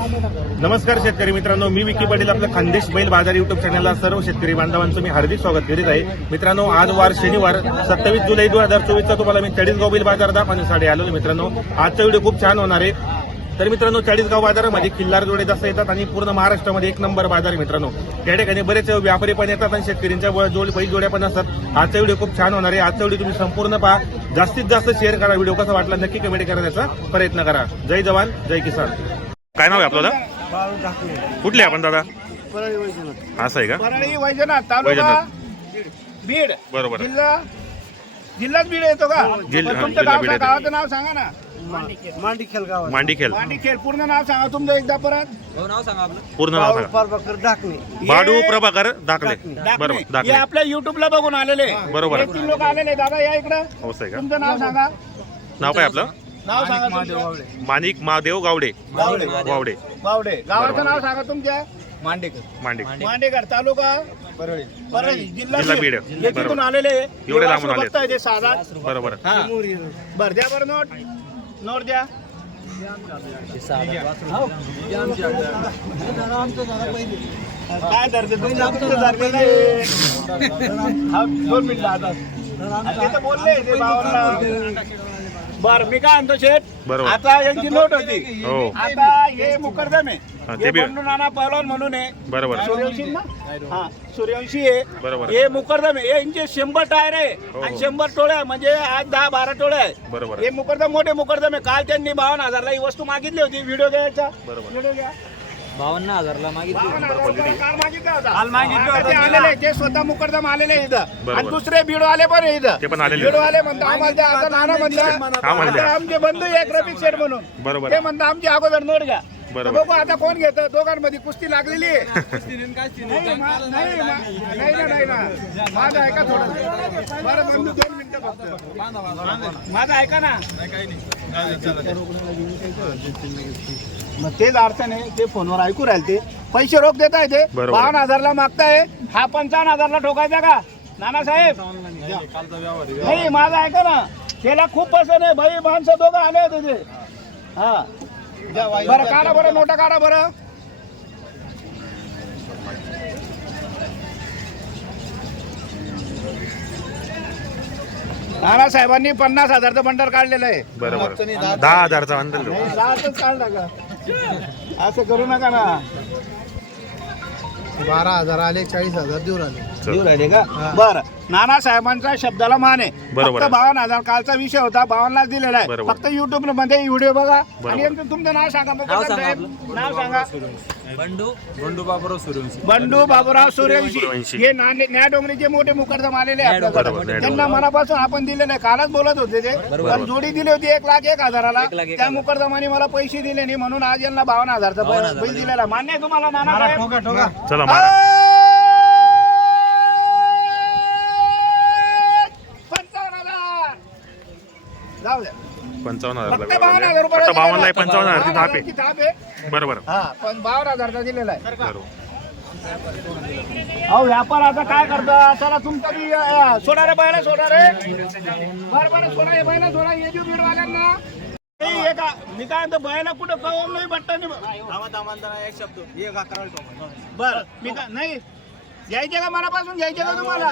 नमस्कार शेतकरी मित्रांनो मी विकी पाटील आपलं खानदेश बैल बाजार युट्यूब चॅनलला सर्व शेतकरी बांधवांचं मी हार्दिक स्वागत करीत आहे. मित्रांनो आज वार शनिवार सत्तावीस जुलै दोन हजार चोवीसचा तुम्हाला मी चाळीसगाव बैल बाजार दाखवण्यासाठी आलो मित्रांनो. आजचा व्हिडिओ खूप छान होणार आहे. तर मित्रांनो चाळीसगाव बाजारामध्ये खिल्लार जोडे जास्त येतात आणि पूर्ण महाराष्ट्रामध्ये एक नंबर बाजार मित्रांनो. त्या ठिकाणी बरेच व्यापारी पण येतात आणि शेतकऱ्यांच्या जोड बैल जोड्या पण असतात. आजचा व्हिडिओ खूप छान होणार आहे. आजचा व्हिडिओ तुम्ही संपूर्ण पहा. जास्तीत जास्त शेअर करा. व्हिडिओ कसा वाटला नक्की कमेंट करण्याचा प्रयत्न करा. जय जवान जय किसान. काय नाव आहे आपलं दादा? कुठले आपण दादा? असं आहे का? परळी वैजनाथ तालुका. बीड. बरोबर. जिल्हा जिल्ह्यात बीड येतो का? जिल्हा- पण तुमचं जिल्हा गाव बीड काय? येतो. गावाचं नाव सांगा ना. मांडीखेल गावात मांडीखेल मांडीखेल पूर्ण नाव सांगा तुमचं एकदा परत. पूर्ण नाव सांगा. पारबाकर डाकणे बाडू हे- प्रभाकर दाखले दाखले. बरोबर हे दाखले आपल्या युट्यूबला बघून आलेले. बरोबर. हे तीन लोक आलेले. दादा या इकडं. हो आहे का? तुमचं नाव सांगा. नाव काय आपलं? नाव सांगा तुमचं. माणिक महादेव गावडे. गावडे. गावडे. बावडे गावाचं. नाव सांगा तुमच्या. मांडेकर. मांडे मांडेकर. तालुका? परळी. परळी. जिल्हा जिल्हा बीड. बीड. हे तिथून आलेले एवढे लांबून. बघताय ते साधा बरोबर. हा. बर द्या बरं नोट. नोट द्या. काय धरते. हा, दोन मिनिटं आता. आता ते तर बोलले ते भावांना बर मी काय म्हणतो शेठ? बरोबर. आता यांची नोट होती. हो. आता हे मुकरदम हा, आहे ते हे बी- बंडू नाना पहलवान म्हणून आहे. बरोबर. सूर्यवंशी ना? हा सूर्यवंशी आहे. हे मुकरदम आहे. यांचे शंभर टायर आहे. हो, आणि हो. शंभर टोळ्या म्हणजे आज दहा बारा टोळ्या आहे. बरोबर. हे मुकरदम मोठे मुकरदम आहे. काल त्यांनी बावन्न हजारला ही वस्तू मागितली होती. व्हिडिओ घ्यायचा. बरोबर. व्हिडिओ घ्या. बावन्न हजारला मागितली काल मागितला होता. काल मागितलं आता होतं ते तिला. आलेले ते स्वतः मुकरदम आलेले इथं बरोबर. आणि दुसरे बिडो आले पण आहे ते पण इथं आलेले. बिडो आले म्हणतात आम्हाला द्या. आता नाना म्हणतात. आता आमचे बंधू एक रफिक शेठ म्हणून बरोबर ते म्हणतात आमची अगोदर नोट घ्या बरोबर. बघू आता कोण घेतं दोघांमध्ये कुस्ती लागलेली आहे नाही मा- नाही मा- नाही ना नाही ना माझं ऐका थोडं बरं दोन मिनिटं माझं ऐका ना. मग तेच अडचण आहे ते फोनवर ऐकू राहिले ते. पैसे रोख देताय ते. बरोबर. बावन्न हजारला मागताय. हा पंचावन्न हजारला ठोकायचा का? नानासाहेब नाही माझं ऐका ना. त्याला खूप पसंत आहे. भाई माणसं दोघं आले होते ते. हा. बरं काढा बरं नोटा काढा बरं. नानासाहेबांनी पन्नास हजारचं बंडल काढलेलं आहे. बरोबर. दहा हजारचा का? असं करू नका ना. बारा हजार आले चाळीस हजार देऊ राहिले. देऊ राहिले का? बर. नाना साहेबांचा शब्दाला मान आहे. बरोबर फक्त आहे. बावन्न हजार कालचा विषय होता बावन्नलाच दिलेला आहे. बरोबर. फक्त युट्यूबमध्ये व्हिडिओ बघा. आणि यांचं तुमचं नाव सांगा मग साहेब नाव सांगा. बंडू? बंडू बाबूराव सूर्यवंशी. बंडू बाबूराव सूर्यवंशी. सूर्यवंशी. हे नाणे- न्यायडोंगरीचे मोठे मुकरदम आलेले आहे बरोबर. त्यांना मनापासून आपण दिलेलं आहे. कालच बोलत होते ते. पण जोडी दिली होती एक लाख एक हजाराला. त्या मुकरदमाने मला पैसे दिले नाही म्हणून आज यांना बावन्न हजारचा बिल दिलेला. मान्य आहे तुम्हाला नाना साहेब? चला मारा पंचावन्न हजार जाऊ द्या. पंचावन्न फक्त हजार बावन्न हजार रुपये फक्त बावन्नला आहे, पंचावन्न हजार धाप आहे. बरोबर हा पण बावन्न हजारचा दिलेला आहे. बरोबर अहो व्यापार आता काय करता? चला तुमचं बी अ, सोडा रे बैला सोडा रे. बरं बरं सोडा हे बैला सोडा. ये बीडवाल्यांना. नाही, हे का मी काय म्हणतो बैला कुठं कळवून नाही बट्टा एक शब्द. एक अकरा बर मी काय नाही. यायचे का मनापासून घ्यायचे का तुम्हाला?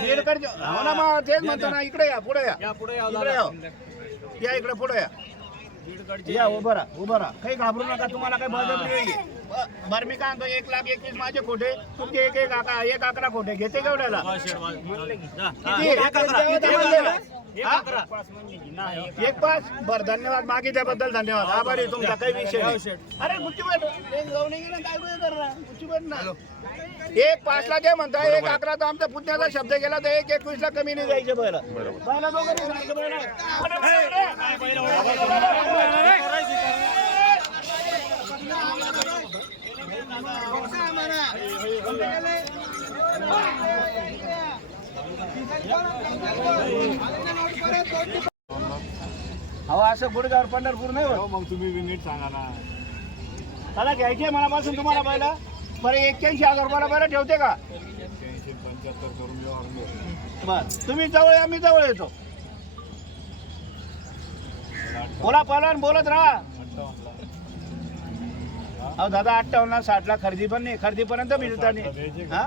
बीडकडचे हो ना मग तेच म्हणतो ना इकडे या पुढे या. पुढे या. या इकडे पुढे या. या उभं राहा उभं राहा. काही घाबरू नका तुम्हाला काही बळजबरी नाही बरं मी काय म्हणतो एक लाख एकवीस माझे खोटे तुमचे एक एक अकरा एक अकरा खोटे. घेते केवढ्याला किती? एक पाच बर धन्यवाद. मागितल्याबद्दल धन्यवाद. आभारी आहे तुमचा काही विषय नाही. अरे एक गेलं काय करणार ना. पाच ला जे म्हणता. एक अकरा तर आमचा पुतण्याचा शब्द गेला तर एक एकवीस ला कमी नाही जायचं दोघं नाही जायचं बैल. अहो असं गुडगावर पंढरपूर नाही होत. मग तुम्ही नीट सांगा ना. मला घ्यायचे मनापासून तुम्हाला पहिला. बरं एक्क्याऐंशी हजार रुपयाला बरं ठेवते का? पंच्याहत्तर करून व्यवहार बर तुम्ही जवळ या मी जवळ येतो. बोला पहलवान बोलत राहा. अहो दादा अठ्ठावन्न साठला खरेदी पण नाही. खरेदी पर्यंत मिळता नाही हा?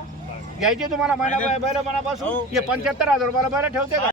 घ्यायचे तुम्हाला महिना बैल मनापासून? हे पंच्याहत्तर हजार रुपयाला बैल ठेवते का?